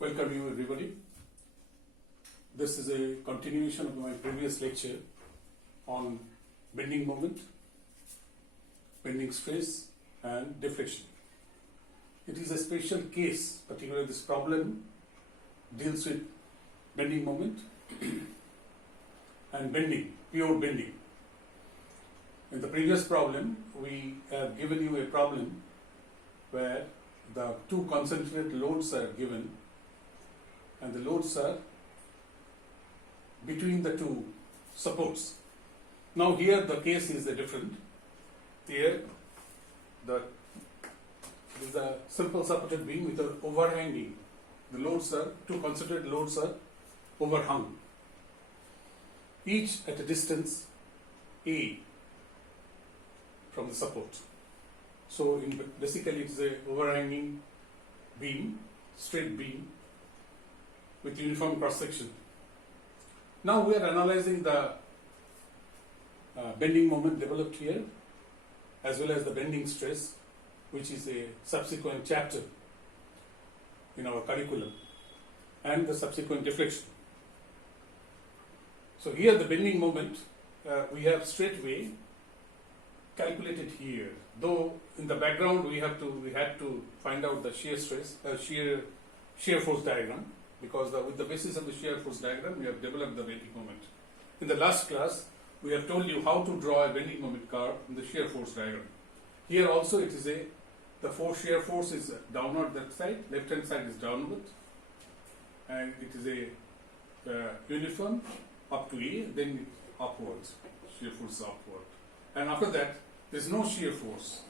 Welcome you everybody. This is a continuation of my previous lecture on bending moment, bending stress and deflection. It is a special case, particularly this problem deals with bending moment and bending, pure bending. In the previous problem, we have given you a problem where the two concentrated loads are given and the loads are between the two supports. Now here the case is different. Here it is a simple supported beam with an overhanging. The loads are, two concentrated loads are overhung, each at a distance A from the support. So basically it is a overhanging beam, straight beam with uniform cross section. Now we are analyzing the bending moment developed here as well as the bending stress, which is a subsequent chapter in our curriculum, and the subsequent deflection. So here the bending moment we have straightway calculated here, though in the background we had to find out the shear stress, shear force diagram, because with the basis of the shear force diagram we have developed the bending moment. In the last class we have told you how to draw a bending moment curve in the shear force diagram. Here also it is the shear force is downward that side, left hand side is downward, and it is a uniform up to A, then upwards, shear force upward, and after that there is no shear force.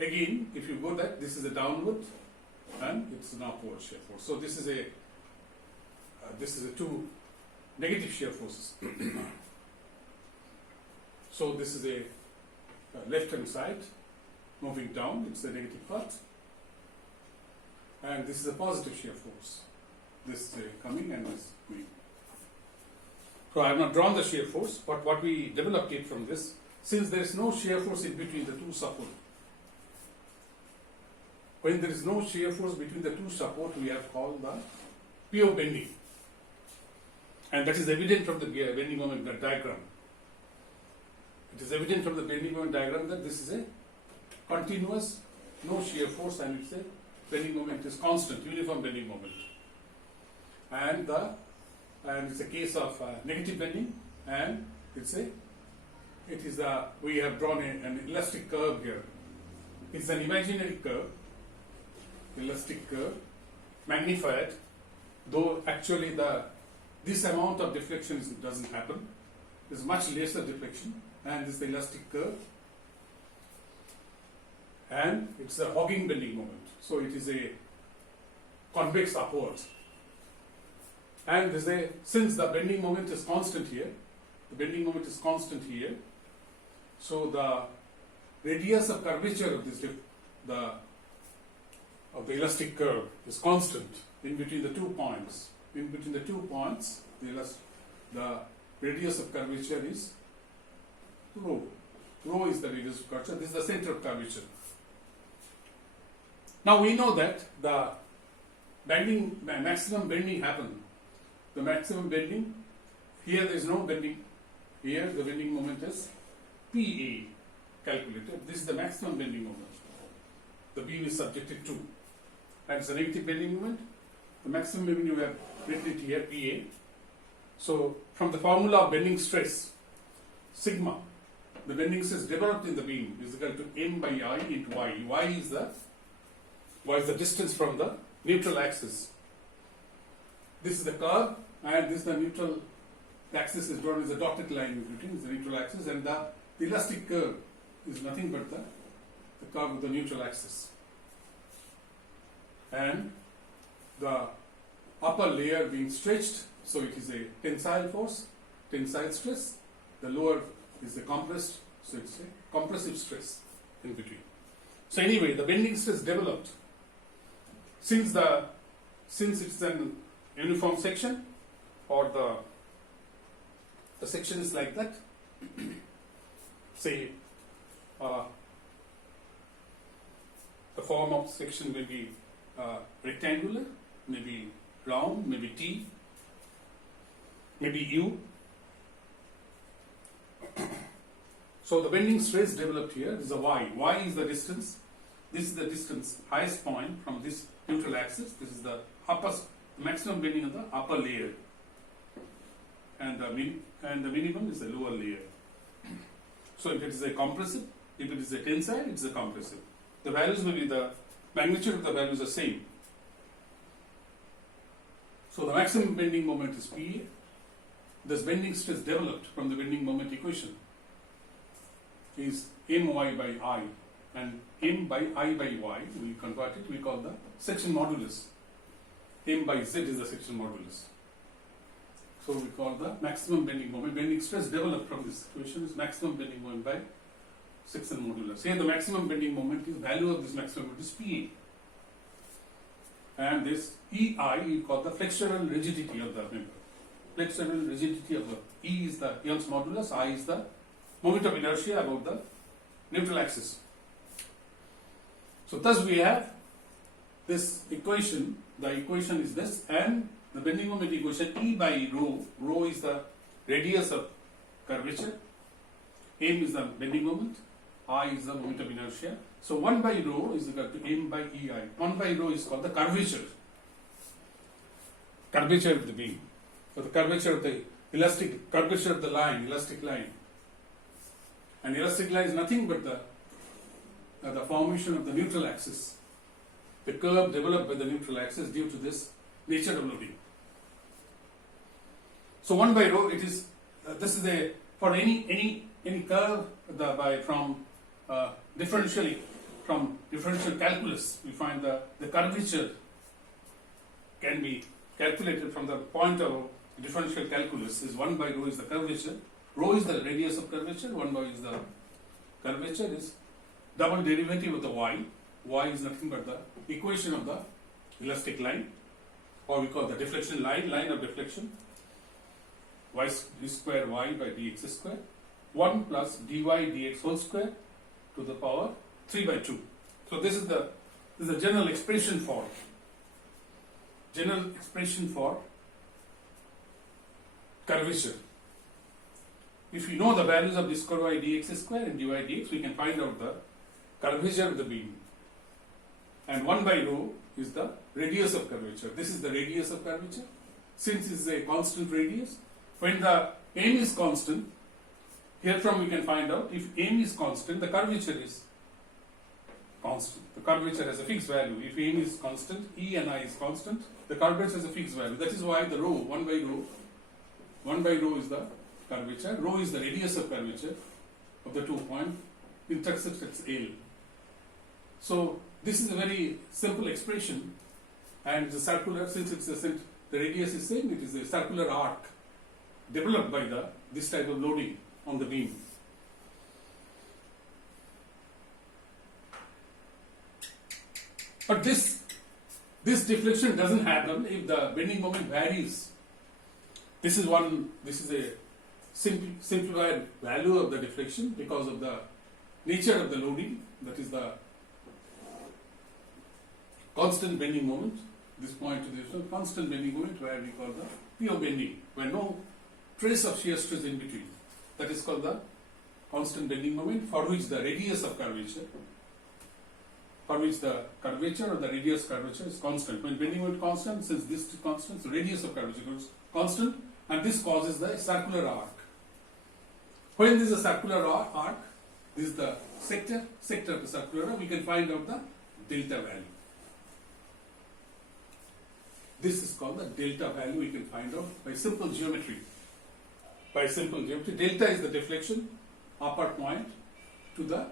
Again, if you go that, this is a downward and it's an upward shear force. So this is a two negative shear forces. So this is a left hand side moving down, it's the negative part, and this is a positive shear force. This is coming and this going. So I have not drawn the shear force, but what we developed it from this, since there is no shear force in between the two supports. When there is no shear force between the two supports, we have called the pure bending, and that is evident from the bending moment diagram. It is evident from the bending moment diagram that this is a continuous, no shear force, and it's a bending moment is constant, uniform bending moment, and it's a case of negative bending, and we have drawn an elastic curve here. It's an imaginary curve, elastic curve, magnified, though actually this amount of deflection doesn't happen. There's much lesser deflection, and this is the elastic curve, and it's a hogging bending moment. So it is a convex upwards, and since the bending moment is constant here, so the radius of curvature of the elastic curve is constant in between the 2 points. In between the 2 points, the radius of curvature is rho. Rho is the radius of curvature. This is the center of curvature. Now we know that the maximum bending happens. The maximum bending, here there is no bending. Here the bending moment is PA calculated. This is the maximum bending moment. The beam is subjected to, and it's a negative bending moment. The maximum bending you have written it here, PA. So from the formula of bending stress, sigma, the bending stress developed in the beam is equal to M by I into Y. Y is the distance from the neutral axis. This is the curve, and this is the neutral axis is drawn as a dotted line between the neutral axis, and the elastic curve is nothing but the curve of the neutral axis. And the upper layer being stretched, so it is a tensile force, tensile stress. The lower is the compressed, so it's a compressive stress in between. So anyway, the bending stress developed since it's an uniform section, or the section is like that. Say the form of section will be rectangular, maybe round, maybe T, maybe U. So the bending stress developed here is a Y. Y is the distance. This is the distance, highest point from this neutral axis. This is the maximum bending of the upper layer, and the minimum is the lower layer. So if it is a compressive, if it is a tensile, it is a compressive. The values will be the magnitude of the values are same. So the maximum bending moment is PA. This bending stress developed from the bending moment equation is my by I, and m by I by y, we convert it, we call the section modulus. M by z is the section modulus. So we call the maximum bending moment. Bending stress developed from this equation is maximum bending moment by section modulus. Here the maximum bending moment is value of this maximum moment is PA. And this EI we call the flexural rigidity of the member. Flexural rigidity of the E is the Young's modulus, I is the moment of inertia about the neutral axis. So thus we have this equation, the equation is this, and the bending moment equation E by rho, rho is the radius of curvature, m is the bending moment, I is the moment of inertia. So 1 by rho is equal to m by EI. 1 by rho is called the curvature of the beam. So the curvature of the curvature of the line, elastic line. And elastic line is nothing but the formation of the neutral axis, the curve developed by the neutral axis due to this nature of loading. So 1 by rho, it is this is a for any curve from differential calculus. We find the curvature can be calculated from the point of differential calculus. Is 1 by rho is the curvature. Rho is the radius of curvature. 1 by is the curvature is double derivative of the y. Y is nothing but the equation of the elastic line, or we call the deflection line of deflection. Y square y by dx square. 1 plus dy dx whole square to the power 3 by 2. So this is the general expression for curvature. If you know the values of this square y dx square and dy dx, we can find out the curvature of the beam. And 1 by rho is the radius of curvature. This is the radius of curvature. Since it is a constant radius, when the m is constant, herefrom we can find out if m is constant, the curvature is constant. The curvature has a fixed value. If m is constant, E and I is constant, the curvature has a fixed value. That is why the rho, 1 by rho is the curvature. Rho is the radius of curvature of the 2 point intersects at L. So this is a very simple expression, and the circular, since the radius is same, it is a circular arc developed by this type of loading on the beam. But this deflection doesn't happen if the bending moment varies. This is a simplified value of the deflection because of the nature of the loading, that is the constant bending moment. This point to this one, constant bending moment, where we call the pure bending, where no trace of shear stress in between. That is called the constant bending moment, for which the radius of curvature, or the radius curvature is constant. When bending moment constant, since this is constant, so radius of curvature is constant, and this causes the circular arc. When this is a circular arc, this is the sector of the circular arc, we can find out the delta value. This is called the delta value, we can find out by simple geometry. Delta is the deflection upper point to the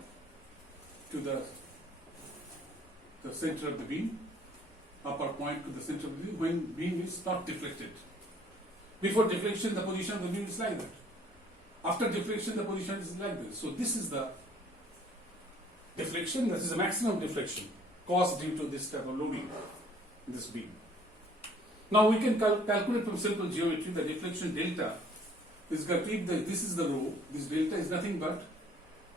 center of the beam, upper point to the center of the beam when beam is not deflected. Before deflection, the position of the beam is like that. After deflection, the position is like this. So this is the deflection, that is the maximum deflection caused due to this type of loading in this beam. Now we can calculate from simple geometry the deflection delta. This is the rho. This delta is nothing but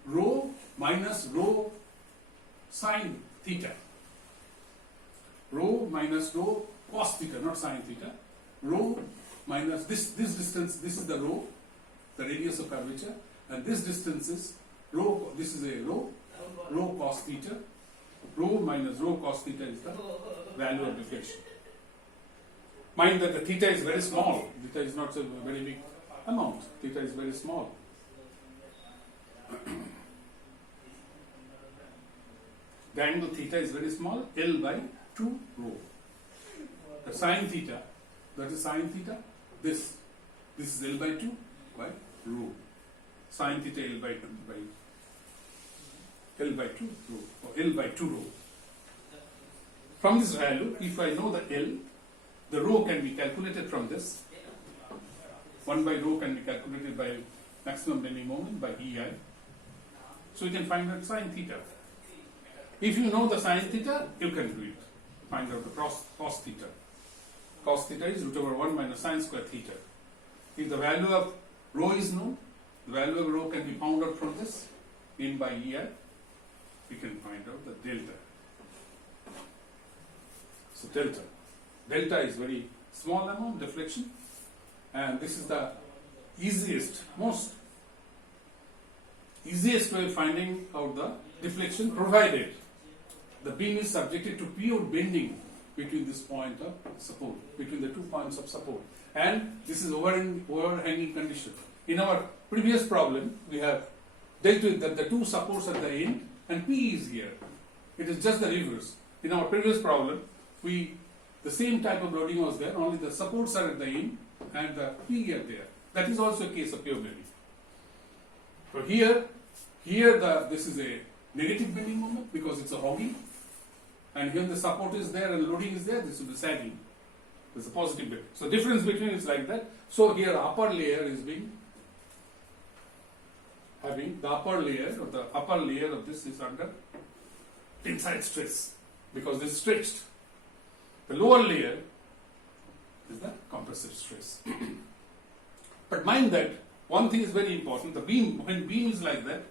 rho minus rho sine theta. Rho minus rho cos theta, not sin theta. Rho minus this distance, this is the rho, the radius of curvature, and this distance is rho, this is a rho cos theta. Rho minus rho cos theta is the value of deflection. Mind that the theta is very small. Theta is not a very big amount. Theta is very small. The angle theta is very small, L by 2 rho. The sin theta, that is sin theta, this is L by 2 by rho. Sin theta L by 2 rho, or L by 2 rho. From this value, if I know the L, the rho can be calculated from this. 1 by rho can be calculated by maximum bending moment by EI. So you can find out sin theta. If you know the sin theta, you can do it. Find out the cos theta. Cos theta is root over 1 minus sin square theta. If the value of rho is known, the value of rho can be found out from this, in by EI. We can find out the delta. So delta is very small amount deflection, and this is the easiest way of finding out the deflection, provided the beam is subjected to period bending between this point of support, between the 2 points of support, and this is overhanging condition. In our previous problem, we have dealt with that the 2 supports at the end and P is here. It is just the reverse. In our previous problem, the same type of loading was there, only the supports are at the end and the P are there. That is also a case of pure bending. So here this is a negative bending moment because it's a hogging, and here the support is there and loading is there, this will be sagging. There's a positive bend. So difference between is like that. So here upper layer is having the upper layer, or the upper layer of this is under tensile stress because this is stretched. The lower layer is the compressive stress. But mind that one thing is very important. The beam, when beam is like that,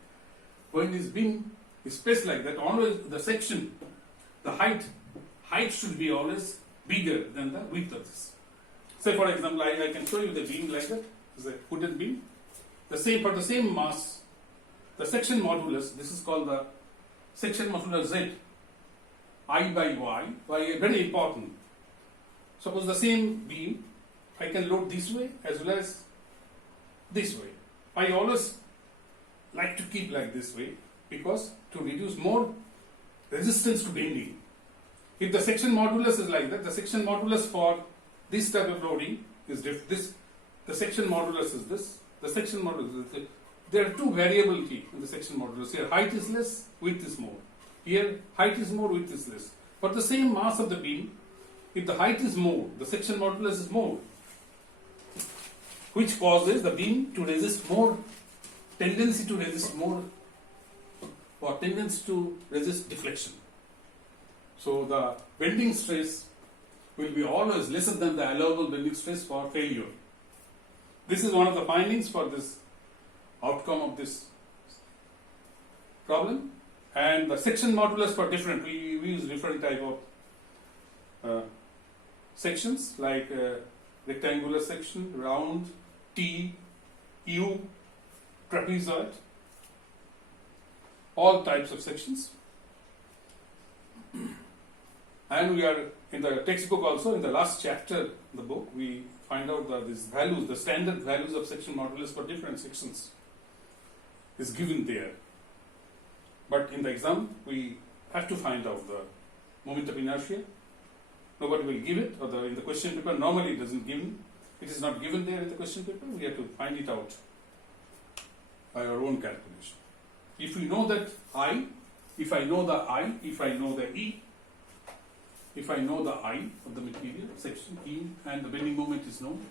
when this beam is placed like that, always the section, the height should be always bigger than the width of this. Say for example, I can show you the beam like that. It's a hooded beam. For the same mass, the section modulus, this is called the section modulus Z, I by Y, very important. Suppose the same beam, I can load this way as well as this way. I always like to keep like this way because to reduce more resistance to bending. If the section modulus is like that, the section modulus for this type of loading is this. The section modulus is this. The section modulus is this. There are 2 variability in the section modulus. Here height is less, width is more. Here height is more, width is less. For the same mass of the beam, if the height is more, the section modulus is more, which causes the beam to resist more, tendency to resist more, or tendency to resist deflection. So the bending stress will be always lesser than the allowable bending stress for failure. This is one of the findings for this outcome of this problem. And the section modulus for different, we use different type of sections like rectangular section, round, T, U, trapezoid, all types of sections. And we are in the textbook also, in the last chapter of the book, we find out that these values, the standard values of section modulus for different sections is given there. But in the exam, we have to find out the moment of inertia. Nobody will give it, or in the question paper, normally it isn't given. It is not given there in the question paper. We have to find it out by our own calculation. If we know that I, if I know the I, if I know the E, if I know the I of the material, section E, and the bending moment is known,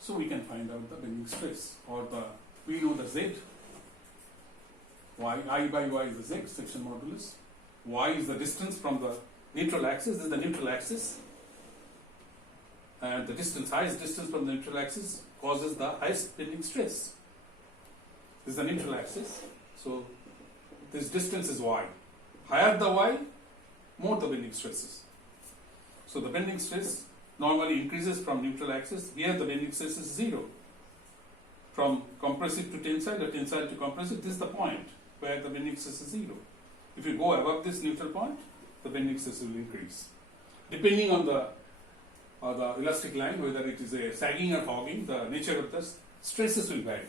so we can find out the bending stress, or we know the Z. Y, I by Y is the Z, section modulus. Y is the distance from the neutral axis. This is the neutral axis. And the distance, highest distance from the neutral axis causes the highest bending stress. This is the neutral axis. So this distance is Y. Higher the Y, more the bending stresses. So the bending stress normally increases from neutral axis. Here the bending stress is 0. From compressive to tensile or tensile to compressive, this is the point where the bending stress is 0. If you go above this neutral point, the bending stress will increase. Depending on the elastic line, whether it is a sagging or hogging, the nature of the stresses will vary.